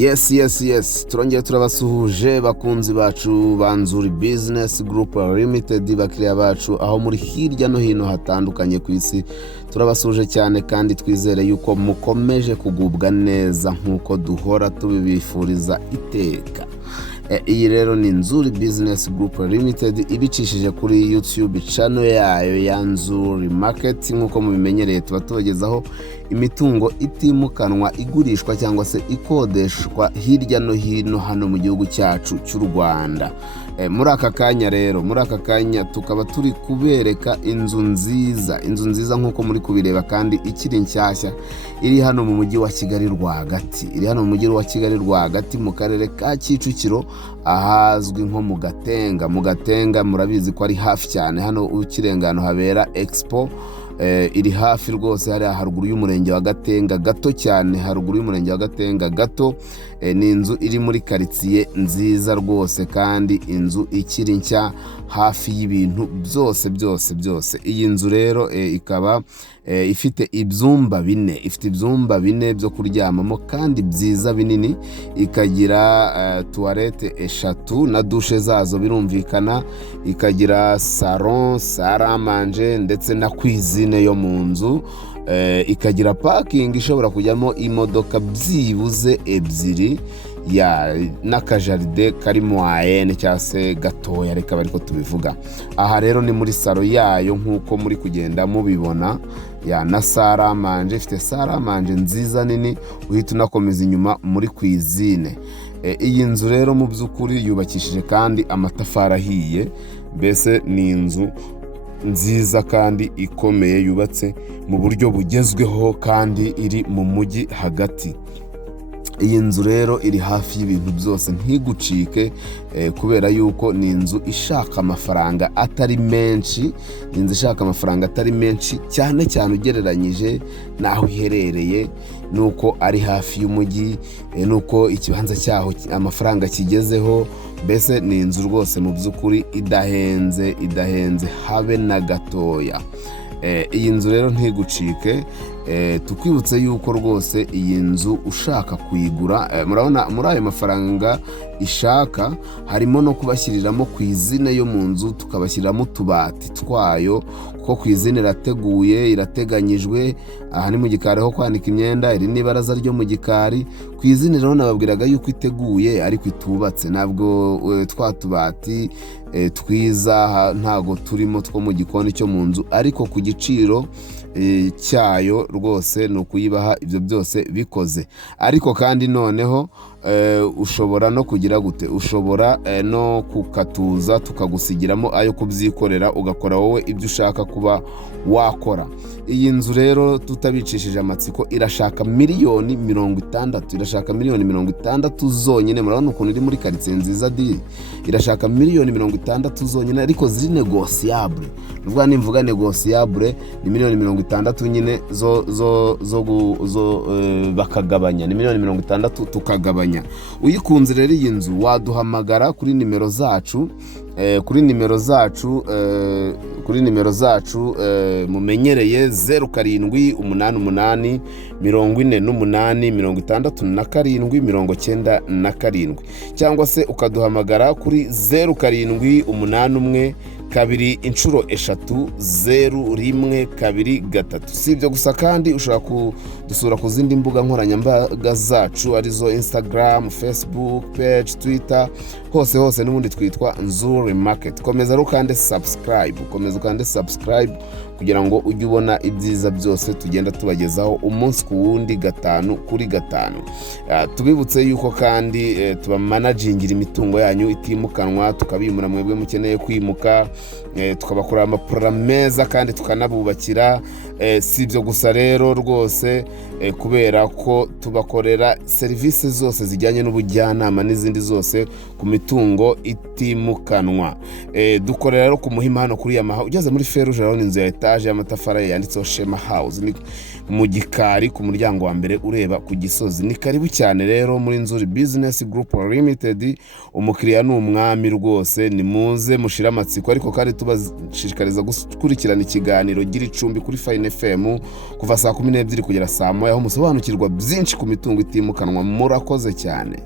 Yes, turongeye turabasuhuje bakunzi bacu banzuri business group limited, bakiriya bacu aho muri hirya no hino hatandukanye ku isi. Turabasuhuje cyane kandi twizere yuko mukomeje kugubwa neza nk'uko duhora tubibifuriza iteka. Iyi rero ni Nzuri Business Group Limited, ibicishije kuri YouTube channel yayo ya Nzuri Market. Nk'uko mubimenyereye tuba tubagezaho imitungo itimukanwa igurishwa cyangwa se ikodeshwa hirya no hino hano mu gihugu cyacu cy'u Rwanda. Muri aka kanya tukaba turi kubereka inzu nziza nk'uko muri kubireba kandi ikiri nshyashya, iri hano mu mujyi wa Kigali rwagati, mu karere ka Kicukiro, ahazwi nko mu Gatenga. Murabizi ko ari hafi cyane, hano ukirengano habera Expo. Iri hafi rwose, hari haruguru y'umurenge wa Gatenga gato cyane, ni inzu iri muri quartier nziza rwose kandi inzu ikiri nshya, hafi y'ibintu byose. Iyi nzu rero ikaba ifite ibyumba bine byo kuryamamo kandi byiza binini, ikagira toilette eshatu na douche zazo birumvikana, ikagira salon, salle à manger ndetse na cuisine yo mu nzu, ikagira parking ishobora kujyamo imodoka byibuze ebyiri, n'akajaride kari moyenne cyangwa se gatoya, reka bariko tubivuga. Aha rero ni muri salo yayo nk'uko muri kugenda mubibona, na salle à manger, ifite salle à manger nziza nini, uhita unakomeza inyuma muri cuisine. Iyi nzu rero mu by'ukuri yubakishije kandi amatafari ahiye, mbese ni inzu nziza kandi ikomeye, yubatse mu buryo bugezweho kandi iri mu mujyi hagati. Iyi nzu rero iri hafi y'ibintu byose, ntigucike, kubera yuko ni inzu ishaka amafaranga atari menshi, cyane ugereranyije n'aho iherereye, nuko ari hafi y'umujyi, nuko ikibanza cyaho amafaranga kigezeho. Mbese ni inzu rwose mu by'ukuri idahenze habe na gatoya. Iyi nzu rero ntigucike. Tukwibutse yuko rwose iyi nzu ushaka kuyigura, murabona muri ayo mafaranga ishaka harimo no kubashyiriramo cuisine yo mu nzu, tukabashyiriramo utubati twayo, kuko cuisine irateganyijwe. Aha ni mu gikari ho kwanika imyenda, iri ni ibaraza ryo mu gikari. Cuisine rero nababwiraga yuko iteguye ariko itubatse, ntabwo twa tubati twiza ntago turimo two mu gikoni cyo mu nzu, ariko ku giciro cyayo rwose ni ukuyibaha ibyo byose bikoze. Ariko kandi noneho ushobora no kugira gute, ushobora no kukatuza tukagusigiramo ayo kubyikorera, ugakora wowe ibyo ushaka kuba wakora. Iyi nzu rero tutabicishije amatsiko irashaka miliyoni 60 zonyine. Murabona ukuntu iri muri quartier nziza, irashaka miliyoni 60 zonyine, ariko ziri negociable. Nuvuga nimvuga negociable ni miliyoni 60 nyine zo bakagabanya, ni miliyoni 60 tukagabanya. Uyikunze rero iyi nzu waduhamagara kuri nimero zacu mumenyereye 0788 48 cyangwa se ukaduhamagara kuri 0781 kabiri inshuro 3 Si ibyo gusa kandi ushobora kudusura ku zindi mbuga nkoranyambaga zacu, arizo Instagram, Facebook page, Twitter, hose n'ubundi twitwa Nzuri Market. Komeza ukande subscribe kugira ngo ujye ubona ibyiza byose tugenda tubagezaho umunsi ku wundi, 5 kuri 5. Tubibutse yuko kandi tubamanagingira imitungo yanyu itimukanwa, tukabimura mwebwe mukeneye kwimuka, tukabakorera amapura meza kandi tukanabubakira. Si ibyo gusa rero rwose, kubera ko tubakorera serivisi zose zijyanye n'ubujyanama n'izindi zose ku mitungo itimukanwa. Dukorera rero ku Muhima hano kuri Yamaha, ugeze muri Feruje rero inzu ya etage y'amatafari yanditseho Shema House, ni mu gikari ku muryango wa mbere ureba ku Gisozi. Ni karibu cyane rero muri Nzuri Business Group Limited. Umukiriya ni umwami rwose, ni muze mushira amatsiko, ariko kandi tubashishikariza gukurikirana ikiganiro gira icumbi kuri Fine FM kuva saa 12 kugera saa 1 aho musobanukirwa byinshi ku mitungo itimukanwa. Murakoze cyane.